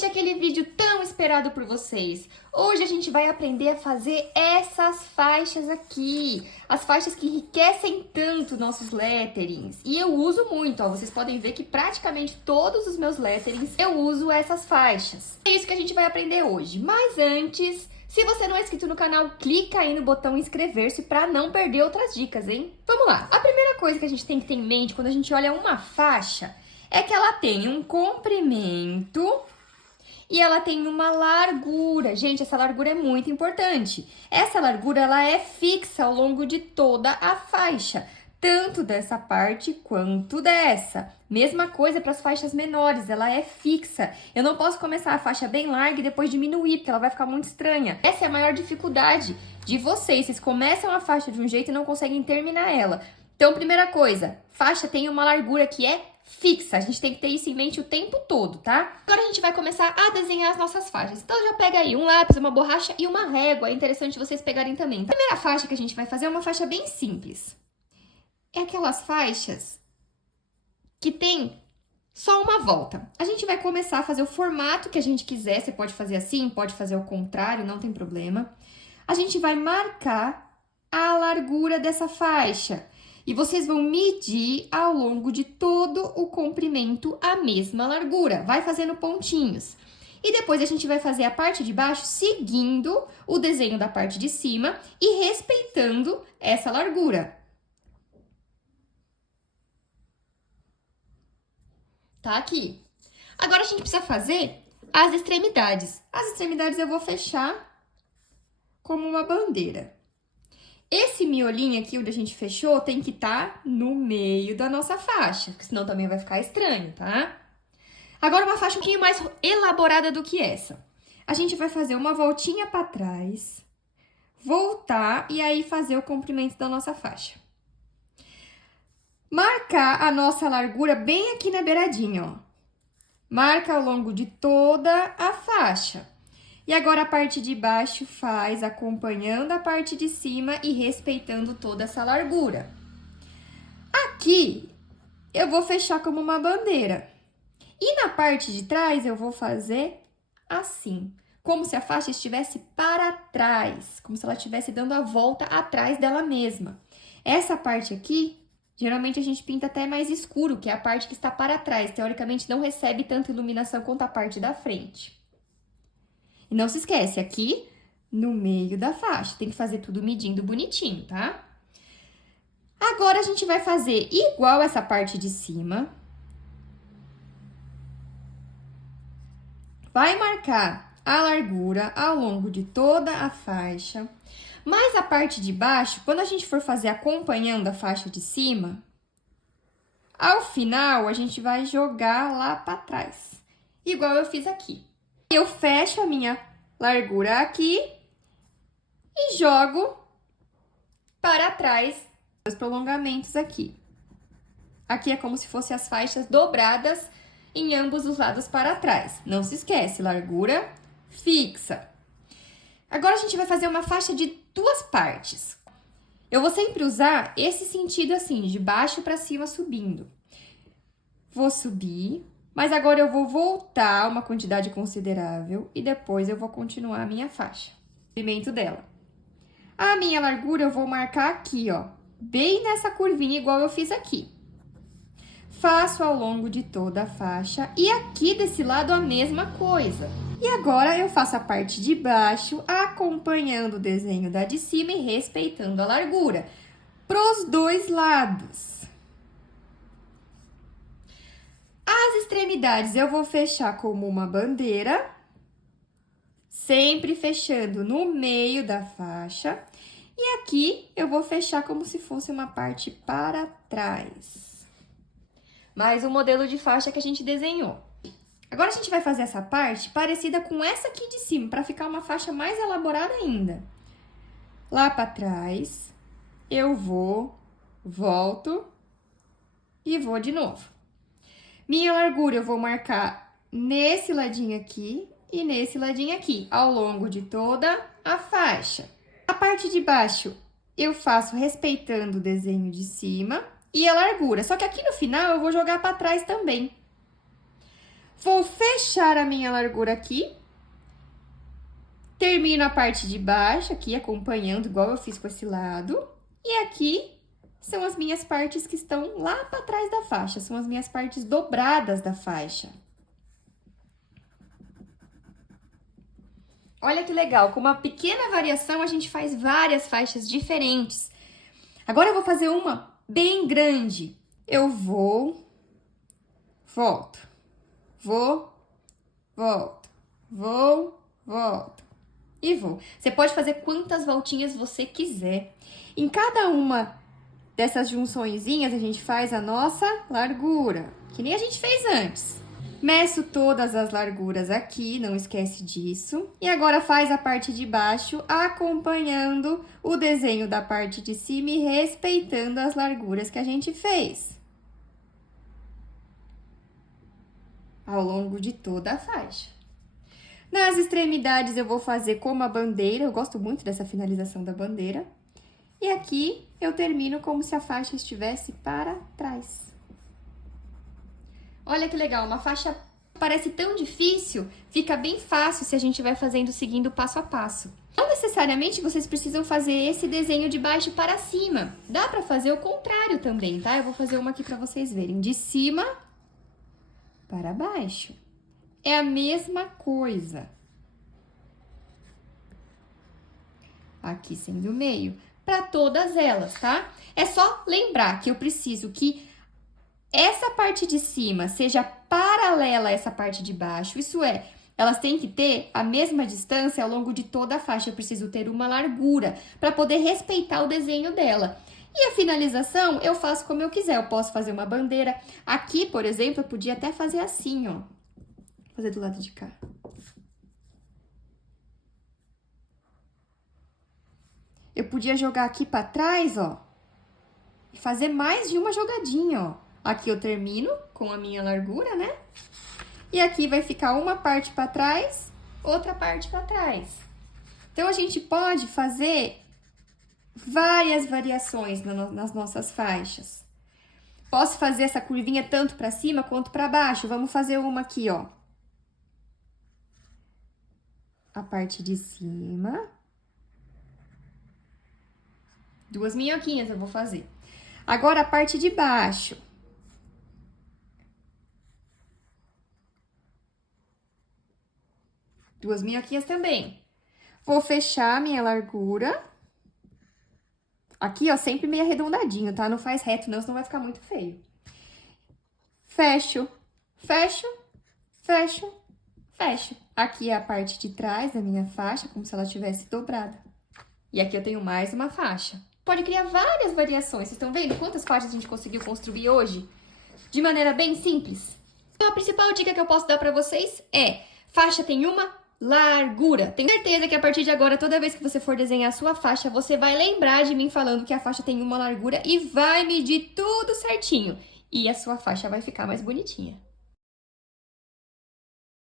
finalmente aquele vídeo tão esperado por vocês. Hoje a gente vai aprender a fazer essas faixas aqui. As faixas que enriquecem tanto nossos letterings. E eu uso muito, ó. Vocês podem ver que praticamente todos os meus letterings eu uso essas faixas. É isso que a gente vai aprender hoje. Mas antes, se você não é inscrito no canal, clica aí no botão inscrever-se para não perder outras dicas, hein? Vamos lá. A primeira coisa que a gente tem que ter em mente quando a gente olha uma faixa é que ela tem um comprimento e ela tem uma largura. Gente, essa largura é muito importante. Essa largura, ela é fixa ao longo de toda a faixa, tanto dessa parte quanto dessa. Mesma coisa para as faixas menores, ela é fixa. Eu não posso começar a faixa bem larga e depois diminuir, porque ela vai ficar muito estranha. Essa é a maior dificuldade de vocês. Vocês começam a faixa de um jeito e não conseguem terminar ela. Então, primeira coisa, faixa tem uma largura que é fixa. A gente tem que ter isso em mente o tempo todo, tá? Agora a gente vai começar a desenhar as nossas faixas. Então, já pega aí um lápis, uma borracha e uma régua. É interessante vocês pegarem também. A primeira faixa que a gente vai fazer é uma faixa bem simples. É aquelas faixas que tem só uma volta. A gente vai começar a fazer o formato que a gente quiser. Você pode fazer assim, pode fazer ao contrário, não tem problema. A gente vai marcar a largura dessa faixa. E vocês vão medir ao longo de todo o comprimento a mesma largura. Vai fazendo pontinhos. E depois a gente vai fazer a parte de baixo seguindo o desenho da parte de cima e respeitando essa largura. Tá aqui. Agora a gente precisa fazer as extremidades. As extremidades eu vou fechar como uma bandeira. Esse miolinho aqui, onde a gente fechou, tem que estar no meio da nossa faixa, porque senão também vai ficar estranho, tá? Agora, uma faixa um pouquinho mais elaborada do que essa. A gente vai fazer uma voltinha para trás, voltar e aí fazer o comprimento da nossa faixa. Marcar a nossa largura bem aqui na beiradinha, ó. Marca ao longo de toda a faixa. E agora, a parte de baixo faz acompanhando a parte de cima e respeitando toda essa largura. Aqui, eu vou fechar como uma bandeira. E na parte de trás, eu vou fazer assim. Como se a faixa estivesse para trás. Como se ela estivesse dando a volta atrás dela mesma. Essa parte aqui, geralmente a gente pinta até mais escuro, que é a parte que está para trás. Teoricamente, não recebe tanta iluminação quanto a parte da frente. E não se esquece, aqui no meio da faixa, tem que fazer tudo medindo bonitinho, tá? Agora, a gente vai fazer igual essa parte de cima. Vai marcar a largura ao longo de toda a faixa. Mas a parte de baixo, quando a gente for fazer acompanhando a faixa de cima, ao final, a gente vai jogar lá para trás, igual eu fiz aqui. Eu fecho a minha largura aqui e jogo para trás os prolongamentos aqui. Aqui é como se fossem as faixas dobradas em ambos os lados para trás. Não se esquece, largura fixa. Agora, a gente vai fazer uma faixa de duas partes. Eu vou sempre usar esse sentido assim, de baixo para cima subindo. Vou subir. Mas agora eu vou voltar uma quantidade considerável e depois eu vou continuar a minha faixa, o comprimento dela. A minha largura eu vou marcar aqui, ó, bem nessa curvinha igual eu fiz aqui. Faço ao longo de toda a faixa e aqui desse lado a mesma coisa. E agora eu faço a parte de baixo acompanhando o desenho da de cima e respeitando a largura pros dois lados. As extremidades eu vou fechar como uma bandeira, sempre fechando no meio da faixa. E aqui eu vou fechar como se fosse uma parte para trás. Mais um modelo de faixa que a gente desenhou. Agora, a gente vai fazer essa parte parecida com essa aqui de cima, para ficar uma faixa mais elaborada ainda. Lá para trás, eu vou, volto e vou de novo. Minha largura eu vou marcar nesse ladinho aqui e nesse ladinho aqui, ao longo de toda a faixa. A parte de baixo eu faço respeitando o desenho de cima e a largura, só que aqui no final eu vou jogar para trás também. Vou fechar a minha largura aqui. Termino a parte de baixo aqui, acompanhando, igual eu fiz com esse lado. E aqui são as minhas partes que estão lá para trás da faixa, são as minhas partes dobradas da faixa. Olha que legal, com uma pequena variação a gente faz várias faixas diferentes. Agora eu vou fazer uma bem grande. Eu vou, volto, vou, volto, vou, volto e vou. Você pode fazer quantas voltinhas você quiser. Em cada uma dessas junçõezinhas a gente faz a nossa largura, que nem a gente fez antes. Meço todas as larguras aqui, não esquece disso. E agora faz a parte de baixo, acompanhando o desenho da parte de cima e respeitando as larguras que a gente fez. Ao longo de toda a faixa. Nas extremidades eu vou fazer como a bandeira, eu gosto muito dessa finalização da bandeira. E aqui eu termino como se a faixa estivesse para trás. Olha que legal, uma faixa parece tão difícil, fica bem fácil se a gente vai fazendo seguindo passo a passo. Não necessariamente vocês precisam fazer esse desenho de baixo para cima. Dá para fazer o contrário também, tá? Eu vou fazer uma aqui para vocês verem. De cima para baixo. É a mesma coisa. Aqui sendo o meio. Para todas elas, tá? É só lembrar que eu preciso que essa parte de cima seja paralela a essa parte de baixo, isso é, elas têm que ter a mesma distância ao longo de toda a faixa, eu preciso ter uma largura para poder respeitar o desenho dela. E a finalização eu faço como eu quiser, eu posso fazer uma bandeira. Aqui, por exemplo, eu podia até fazer assim, ó, fazer do lado de cá. Eu podia jogar aqui para trás, ó, e fazer mais de uma jogadinha, ó. Aqui eu termino com a minha largura, né? E aqui vai ficar uma parte para trás, outra parte para trás. Então, a gente pode fazer várias variações nas nossas faixas. Posso fazer essa curvinha tanto para cima quanto para baixo. Vamos fazer uma aqui, ó. A parte de cima. 2 minhoquinhas eu vou fazer. Agora, a parte de baixo. Duas minhoquinhas também. Vou fechar a minha largura. Aqui, ó, sempre meio arredondadinho, tá? Não faz reto, não, senão vai ficar muito feio. Fecho, fecho, fecho, fecho. Aqui é a parte de trás da minha faixa, como se ela tivesse dobrada. E aqui eu tenho mais uma faixa. Pode criar várias variações. Vocês estão vendo quantas faixas a gente conseguiu construir hoje? De maneira bem simples. Então, a principal dica que eu posso dar pra vocês é: faixa tem uma largura. Tenho certeza que a partir de agora, toda vez que você for desenhar a sua faixa, você vai lembrar de mim falando que a faixa tem uma largura e vai medir tudo certinho. E a sua faixa vai ficar mais bonitinha.